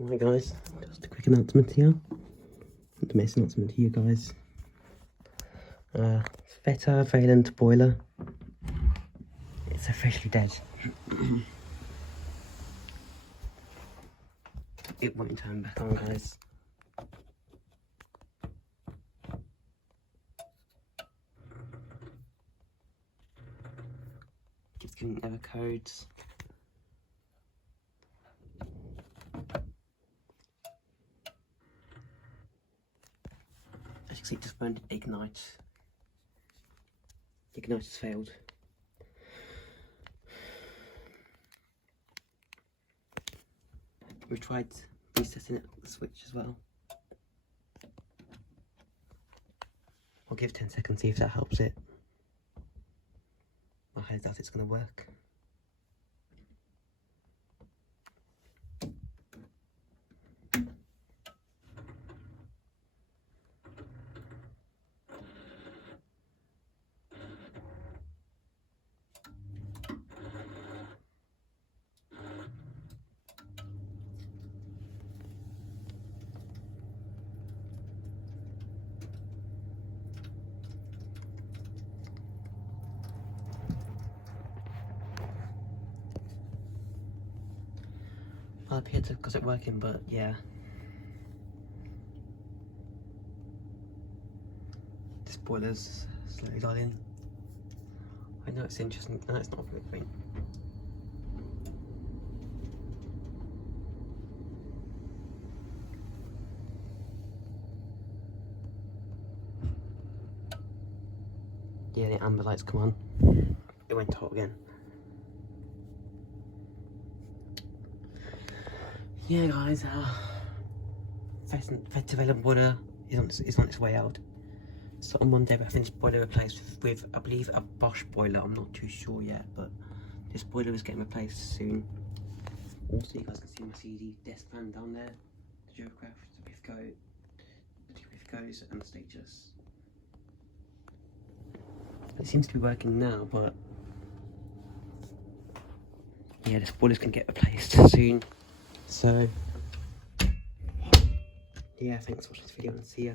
Alright guys, just a quick announcement here. Domestic announcement to you guys. Vaillant boiler. It's officially dead. It won't turn back on, guys. Keeps giving error codes. As you can see, it just won't ignite. The ignite has failed. We've tried resetting the switch as well. I'll give 10 seconds, see if that helps it. I hope that it's going to work. Well, up here to got it working, but yeah. This boiler's slowly dying. I know it's interesting, and it's not a good thing. Yeah, the amber lights come on. It went hot again. Yeah, guys, Vaillant boiler is on its way out. So on Monday we're having this boiler replaced with I believe a Bosch boiler. I'm not too sure yet, but this boiler is getting replaced soon. Also, you guys can see my CD desk fan down there, the Duracraft, the Pithgos and the Status. It seems to be working now, but yeah, this boiler's gonna get replaced soon. So yeah, thanks for watching this video and see ya.